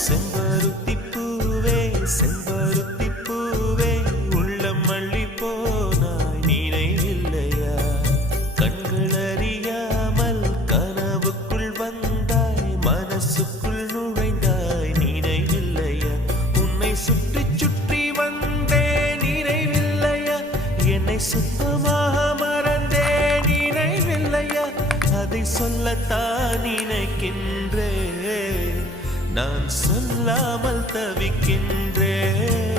செம்பருத்தி பூவே செம்பருத்தி பூவே உள்ளம் மல்லி போனாய் நினைவில்லையா கண்கள் அறியாமல் கனவுக்குள் வந்தாய் மனசுக்குள் நுழைந்தாய் நினைவில்லையா உன்னை சுற்றி சுற்றி வந்தே நினைவில்லையா என்னை சுத்தமாக மறந்தே நினைவில்லையா அதை சொல்லத்தான் நினைக்கின்றேன் நான் சொல்லாமல் தவிக்கின்றேன்